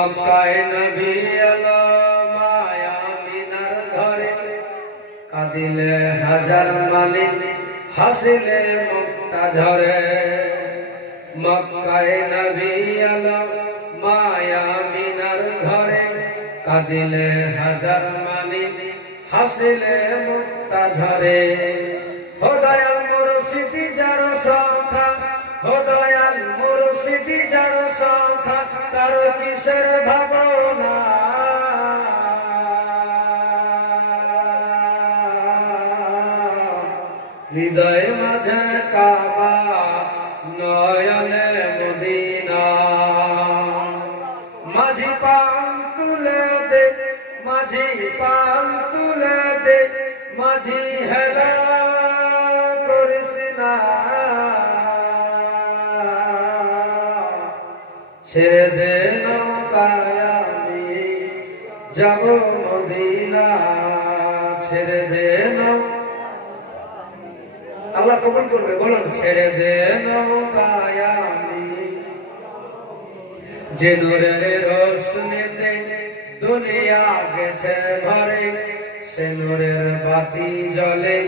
মক্কায় নবী এলো মায়া মিনার ঘরে, কাঁদিলে হাজার মানি হাসিলে মুক্তা ঝরে। মক্কায় নবী এলো মায়া মিনার ঘরে, কাঁদিলে হাজার মানি হাসিলে মুক্তা ঝরে। ও দয়াল মুর্শিদি যার সখা, ও দয়াল মুর্শিদি যার সখা, তার কিসের ভাবনা। হৃদয় মাঝে কাবা, নয়নে মদিনা। মাঝি পাল তুলে দে, মাঝি পাল তুলে দে, মাঝি হেলা করিস না। ছেড়ে দে নৌকায় আমি যাব মদিনা, ছেড়ে দে আল্লাহ কবুল করবে, বলুন ছেড়ে দে নৌকায় আমি। যে নূরের রোশনীতে দুনিয়া গেছে ভরে, সে নূরের বাতি জ্বলে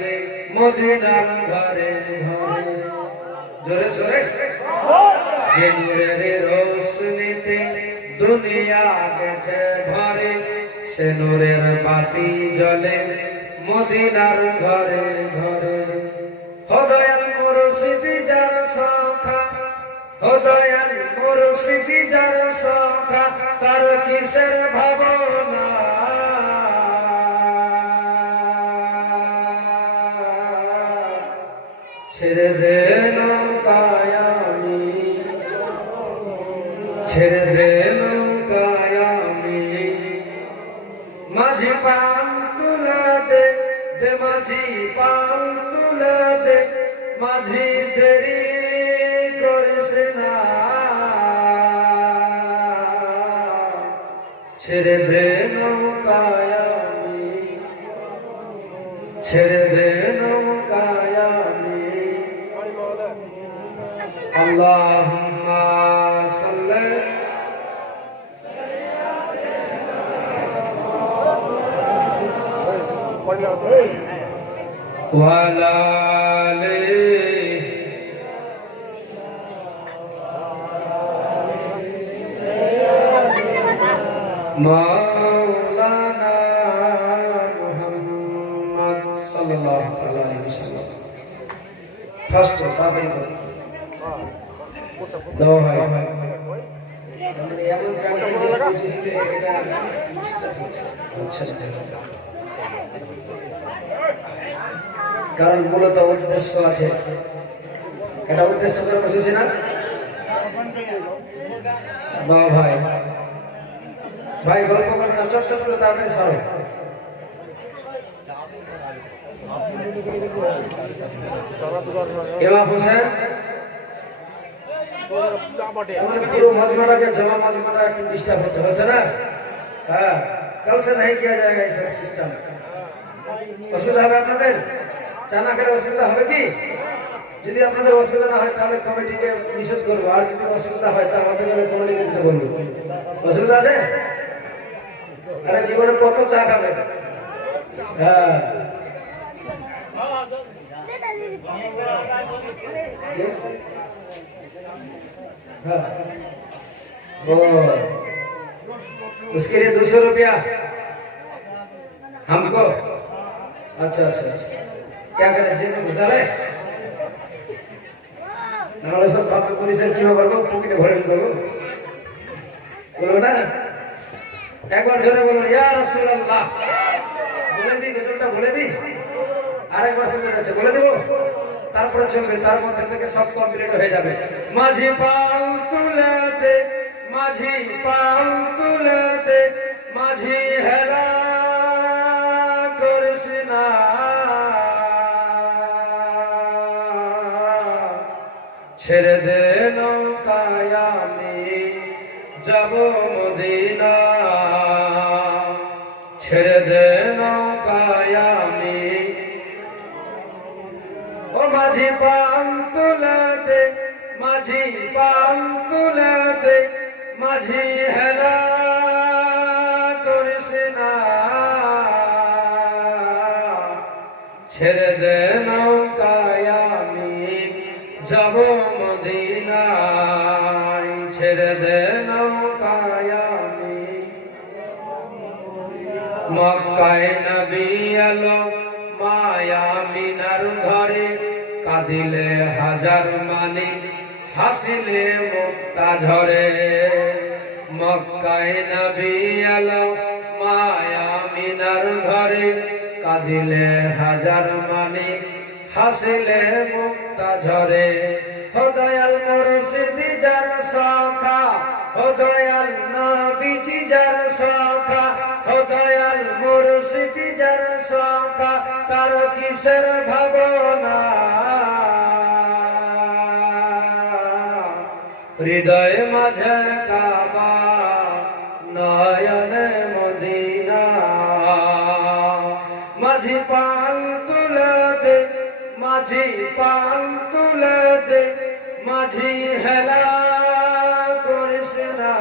মদিনার ঘরে ঘরে। জোরে সোরে। যে নূরের রোশনীতে দুনিয়া গেছে ভরে, সে নূরের বাতি জ্বলে মদিনার ঘরে ঘরে। ও দয়াল মুর্শিদি যার সখা, ও দয়াল মুর্শিদি যার সখা, তার কিসের ভাবনা। ছেড়ে দে নৌকায় আমি, ছেড়ে দে নৌকায় আমি। মাঝি পাল তুলে দে, দে মাঝি পাল তুলে দে, মাঝি দেরি করিস না। ছেড়ে দে নৌকায় আমি, ছেড়ে দে নৌকায় আমি। আল্লাহুম্মা সাল্লি ওয়ালা মাওলানা মুহাম্মদ সাল্লাল্লাহু আলাইহি ওয়াসাল্লাম। ফার্স্ট তাদের দাও হয় আমরা এমন জায়গায় যে এটা আচ্ছা, কারণ মূলত উদ্দেশ্য আছে, এটা উদ্দেশ্য করে বসেছি না বা ভাই ভাই গল্প করবে না, চর্চা করলে তাড়াতাড়ি সারো। ইমাম হোসেন পুরো मजमा जमा मजमा একটু ডিস্টার্ব হচ্ছে না। হ্যাঁ, कल से नहीं किया जाएगा ये सब सिस्टम। অসুবিধা হবে আপনাদের? চানা খেলে অসুবিধা হবে কি? যদি আপনাদের অসুবিধা না হয় তাহলে কমিটিকে নিষেধ করবো, আর যদি অসুবিধা হয় তাহলে গেলে কমিটিকে দিতে বলবো। অসুবিধা আছে? আরে জীবনে কত চা খাবে? হ্যাঁ, ओ उसके लिए 200 रुपया हमको। अच्छा अच्छा अच्छा, क्या करें जेब में घुसा रहे ना सब बात में पुलिस की खबर को पॉकेटे भरे देबो, बोलो ना एक बार जोरे बोलो या रसूल अल्लाह, बोले दी गजलটা বলে দি, আরেকবার শুনতে যাচ্ছে বলে দেব, তারপরে চলবে, তার মধ্যে থেকে সব কমপ্লিট হয়ে যাবে। মাঝি পাল তুলে দে, মাঝি পাল তুলে দে, মাঝি হেলা করিস না। ছেড়ে দে নৌকায় আমি যাব মদিনা, ছেড়ে দে নৌকায় আমি। ও মাঝি পাল তুলে দে, মাঝি পাল তুলে দে, মাঝি হেলা ছেড়ে দে নৌকায় আমি যাব মদিনায়, ছেড়ে দে নৌকায় আমি। মক্কায় নবী এলো মায়া মিনার ঘরে, কাঁদিলে হাজার মানি হাসিলে মুক্তা ঝরে। মক্কায় নবী এলো মায়া মিনার ঘরে, কাঁদিলে হাজার মানি হাসিলে মুক্তা ঝরে। ও দয়াল মুর্শিদি যার সখা, ও দয়াল নবীজি যার সখা, ও দয়াল মুর্শিদি যার সখা, তার কিসের ভাবনা। হৃদয় মাঝে কাবা, নয়নে মদিনা। মাঝি পাল তুলে দে, মাঝি পাল তুলে দে, মাঝি হেলা করিস না।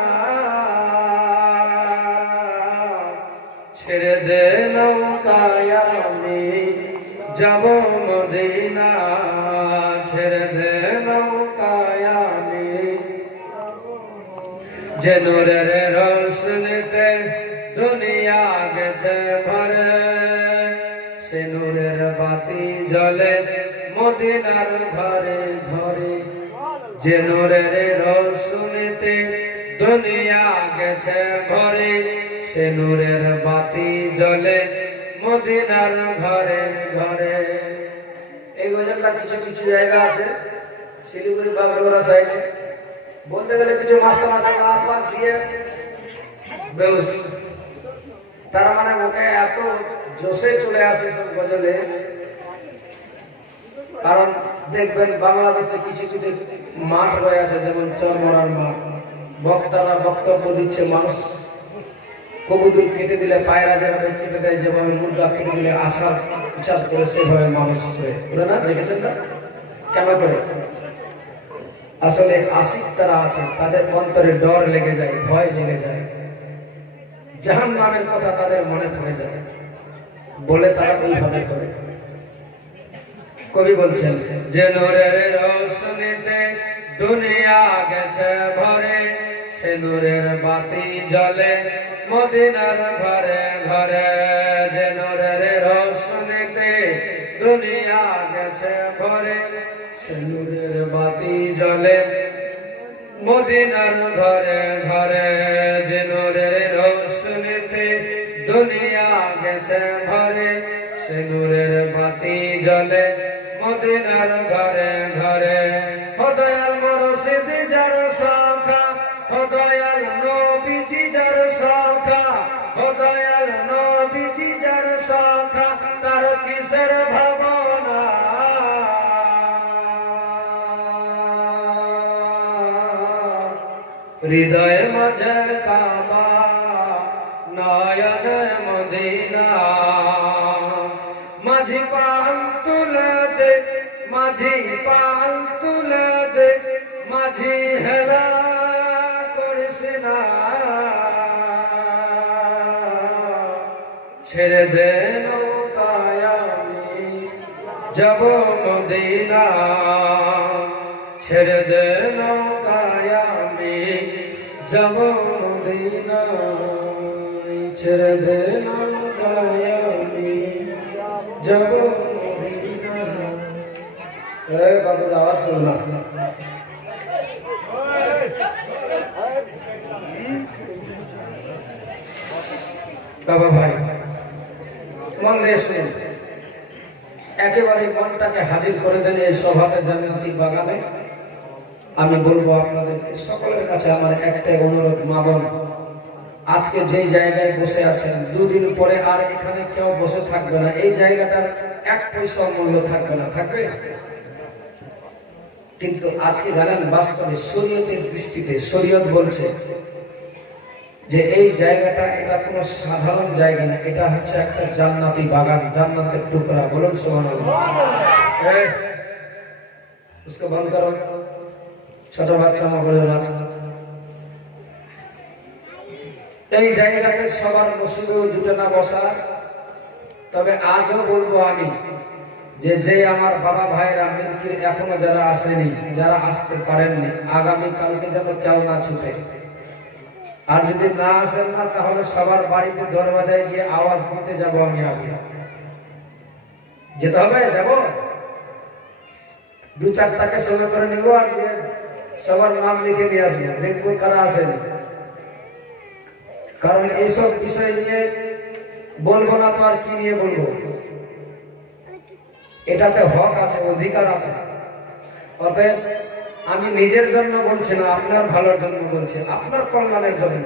ছেড়ে দে নৌকায় আমি যাব মদিনা, ছেড়ে দে নৌকায় আমি। যে নূরের রোশনীতে দুনিয়া গেছে ভরে, সে নূরের বাতি জ্বলে মদিনার ঘরে ঘরে। যে নূরের রোশনীতে দুনিয়া গেছে ভরে, সে নূরের বাতি জ্বলে মদিনার ঘরে ঘরে। এই গজলটা কিছু কিছু জায়গা আছে শিলিগুড়ি বাগডোগরা সাইডে, বলতে গেলে কিছু মাস্টার মাস্টার আহ্বান দিয়ে বেউস, তার মানে ওকে এত জোশে চলে আসে সব গজলে। কারণ দেখবেন বাংলাদেশে কিছু কিছু মাঠ রয়েছে, যেমন চরমরার মাঠ, বক্তারা বক্তব্য দিচ্ছে, মানুষ কবুতর কেটে দিলে পায়রা যেভাবে কেটে দেয়, যেভাবে মুরগা কেটে দিলে আছাড় উচার করে সেভাবে মানুষ করে না, দেখেছেন না কেন করে? আসলে আশিক তারা আছে, তাদের অন্তরে ডর লেগে যায়, ভয় লেগে যায়, জাহান্নামের কথা তাদের মনে পড়ে যায় বলে তারা ওইভাবে করে। কবি বলছেন, যে নূরের রোশনীতে দুনিয়া গেছে ভরে, সে নূরের বাতি জ্বলে মদিনার ঘরে ঘরে। যে নূরের রোশনীতে দুনিয়া গেছে ভরে, সে নূরের বাতি জ্বলে মদিনার ঘরে ঘরে। যে নূরের রোশনীতে দুনিয়া গেছে ভরে, সে নূরের বাতি জ্বলে মদিনার ঘরে ঘরে। ও দয়াল মুর্শিদি যার সখা, ও দয়াল নবীজি যার সখা, ও দয়াল নবীজি যার সখা, তার কিসের ভাবনা। হৃদয় মাঝে কাবা, নয়নে মদিনা। মাঝি পাল তুলে দে, মাঝি পাল তুলে দে, মাঝি হেলা করিস না। ছেড়ে দে নৌকায় আমি যাব মদিনা, ছেড়ে দে নৌকায় আমি যাব মদিনা, ছেড়ে দে নৌকায় আমি যাব মদিনা। বাবুর আওয়াজ করুন না। বাবা ভাই মন দিয়ে শুনুন, একেবারে মনটাকে হাজির করে দেন এই সভাতে জান্নাতি বাগানে। আমি বলবো আপনাদেরকে সকলের কাছে আমার একটাই অনুরোধ, মা বোন, আজকে যেই জায়গায় বসে আছেন, দুদিন পরে আর এখানে কেউ বসে থাকবে না, এই জায়গাটার এক পয়সার মূল্য থাকবে না, থাকবে? কিন্তু আজকে জানেন বাস্তবে শরীয়তের দৃষ্টিতে শরীয়ত বলছে যে এই জায়গাটা এটা কোনো সাধারণ জায়গা না, এটা হচ্ছে একটা জান্নাতি বাগান, জান্নাতের টুকরা। বলুন সুবহানাল্লাহ। उसको बंद करो, ছোট বাচ্চা মগজের বাচ্চা। এই জায়গাতে সবার নসিবেও জুটে না বসা, তবে আজও বলবো আমি, যে যে আমার বাবা ভাইয়েরা মিল্কির এখনো যারা আসেনি, যারা আসতে পারেননি, আগামী কালকে যেন কেউ না ছুটে। আর যদি না আসেন না, তাহলে সবার বাড়িতে দরওয়াজায় গিয়ে আওয়াজ দিতে যাব। আমি আগে যেতে হবে, যাব, 2-4টাকে সঙ্গে করে নিব, আর যে সবার নাম লিখে নিয়ে আসবো, দেখবো কারা আসেনি। কারণ এইসব বিষয় নিয়ে বলবো না তো আর কি নিয়ে বলবো? এটাতে হক আছে, অধিকার আছে। অতএব আমি নিজের জন্য বলছি না, আপনার ভালোর জন্য বলছি, আপনার কল্যাণের জন্য।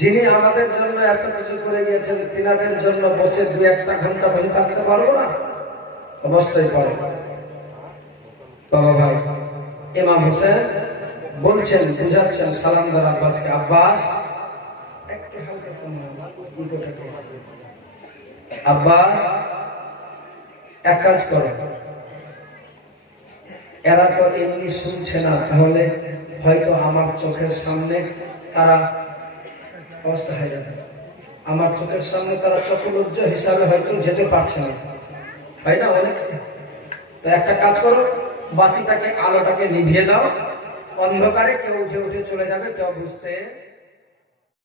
যিনি আমাদের জন্য এত কিছু করে গিয়েছেন, তিনাদের জন্য বসে 2-1 ঘন্টা বসে থাকতে পারবো না? অবশ্যই পারবো। বাবা ভাই ইমাম হোসেন বলছেন, বুঝাচ্ছেন সালামদার আব্বাসকে, আব্বাস আব্বাস এক কাজ করো, এরা তো এমনি শুনছে না, তাহলে হয়তো আমার চোখের সামনে তারা অবস্থা হয়ে যাবে, আমার চোখের সামনে তারা চকলজ্জ হিসাবে হয়তো যেতে পারছে না, তাই না? অনেক। তো একটা কাজ করো, বাতিটাকে, আলোটাকে নিভিয়ে দাও, অন্ধকারে কেউ উঠে উঠে চলে যাবে, কেউ বুঝতে